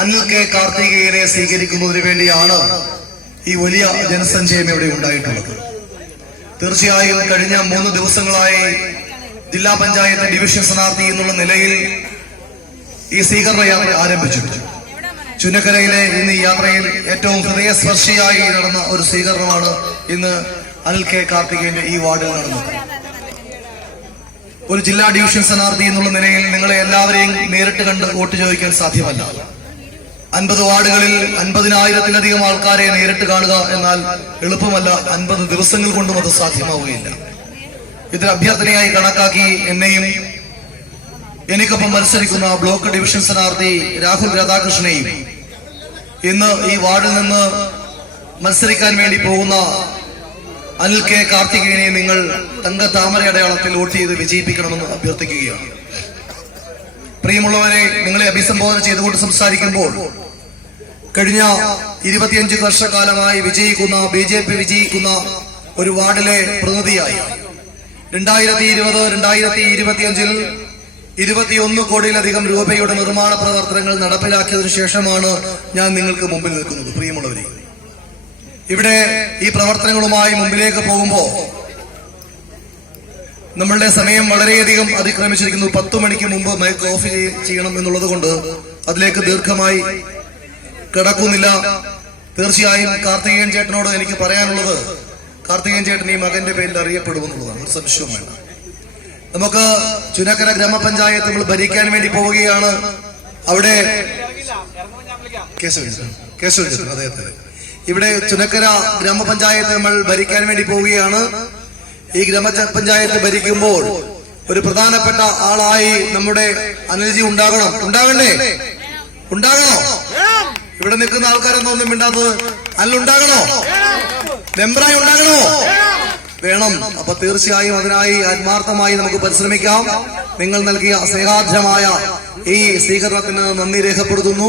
Anil K കാർത്തികേയനെ സ്വീകരിക്കുന്നതിന് വേണ്ടിയാണ് ഈ വലിയ ജനസഞ്ചയം ഇവിടെ ഉണ്ടായിട്ടുള്ളത്. തീർച്ചയായും കഴിഞ്ഞ 3 ദിവസങ്ങളായി ജില്ലാ പഞ്ചായത്ത് ഡിവിഷൻ സ്ഥാനാർത്ഥി എന്നുള്ള നിലയിൽ ഈ സ്വീകരണ യാത്ര ആരംഭിച്ചു. ചുനക്കരയിലെ ഇന്ന് ഈ യാത്രയിൽ ഏറ്റവും ഹൃദയസ്പർശിയായി നടന്ന ഒരു സ്വീകരണമാണ് ഇന്ന് അനിൽ കെ കാർത്തികേയന്റെ ഈ വാർഡിൽ നടന്നത്. ഒരു ജില്ലാ ഡിവിഷൻ സ്ഥാനാർത്ഥി എന്നുള്ള നിലയിൽ നിങ്ങളെ എല്ലാവരെയും നേരിട്ട് കണ്ട് വോട്ട് ചോദിക്കാൻ സാധ്യമല്ല. 50 വാർഡുകളിൽ 50,000-ലധികം ആൾക്കാരെ നേരിട്ട് കാണുക എന്നാൽ എളുപ്പമല്ല. 50 ദിവസങ്ങൾ കൊണ്ടും അത് സാധ്യമാവുകയില്ല. ഇതിന് അഭ്യർത്ഥനയായി കണക്കാക്കി എന്നെയും എനിക്കൊപ്പം മത്സരിക്കുന്ന ബ്ലോക്ക് ഡിവിഷൻ സ്ഥാനാർത്ഥി രാഹുൽ രാധാകൃഷ്ണനെയും ഇന്ന് ഈ വാർഡിൽ നിന്ന് മത്സരിക്കാൻ വേണ്ടി പോകുന്ന അനിൽ കെ കാർത്തികേയനെ നിങ്ങൾ തങ്ക താമര അടയാളത്തിൽ വോട്ട് ചെയ്ത് വിജയിപ്പിക്കണമെന്ന് അഭ്യർത്ഥിക്കുകയാണ്. പ്രിയമുള്ളവരെ, നിങ്ങളെ അഭിസംബോധന ചെയ്തുകൊണ്ട് സംസാരിക്കുമ്പോൾ കഴിഞ്ഞ 25 വർഷക്കാലമായി BJP വിജയിക്കുന്ന ഒരു വാർഡിലെ പ്രതിനിധിയായി 2020-2025 21 കോടിയിലധികം രൂപയുടെ നിർമ്മാണ പ്രവർത്തനങ്ങൾ നടപ്പിലാക്കിയതിനു ശേഷമാണ് ഞാൻ നിങ്ങൾക്ക് മുമ്പിൽ നിൽക്കുന്നത്. പ്രിയമുള്ളവരെ, ഇവിടെ ഈ പ്രവർത്തനങ്ങളുമായി മുമ്പിലേക്ക് പോകുമ്പോൾ നമ്മളുടെ സമയം വളരെയധികം അതിക്രമിച്ചിരിക്കുന്നു. 10 മണിക്ക് മുമ്പ് മൈക്ക് ഓഫ് ചെയ്യണം എന്നുള്ളത് കൊണ്ട് അതിലേക്ക് ദീർഘമായി കിടക്കുന്നില്ല. തീർച്ചയായും കാർത്തികേയൻ ചേട്ടനോട് എനിക്ക് പറയാനുള്ളത്, കാർത്തികേയൻ ചേട്ടൻ ഈ മകന്റെ പേരിൽ അറിയപ്പെടുമെന്നുള്ളതാണ്. ഒരു സംശയവും വേണ്ട. നമുക്ക് ചുനക്കര ഗ്രാമപഞ്ചായത്ത് നമ്മൾ ഭരിക്കാൻ വേണ്ടി പോവുകയാണ്. അവിടെ അദ്ദേഹത്തെ ഇവിടെ ചുനക്കര ഗ്രാമപഞ്ചായത്ത് നമ്മൾ ഭരിക്കാൻ വേണ്ടി പോവുകയാണ്. ഈ ഗ്രാമപഞ്ചായത്ത് ഭരിക്കുമ്പോൾ ഒരു പ്രധാനപ്പെട്ട ആളായി നമ്മുടെ അനിൽജി ഉണ്ടാകണോ? ഇവിടെ നിൽക്കുന്ന ആൾക്കാരൊന്നും മിണ്ടാത്തത്. അനിലുണ്ടാകണോ? മെമ്പറായി ഉണ്ടാകണോ? വേണം. അപ്പൊ തീർച്ചയായും അതിനായി ആത്മാർത്ഥമായി നമുക്ക് പരിശ്രമിക്കാം. നിങ്ങൾ നൽകിയ സ്നേഹാർദ്രമായ ഈ സ്വീകരണത്തിന് നന്ദി രേഖപ്പെടുത്തുന്നു.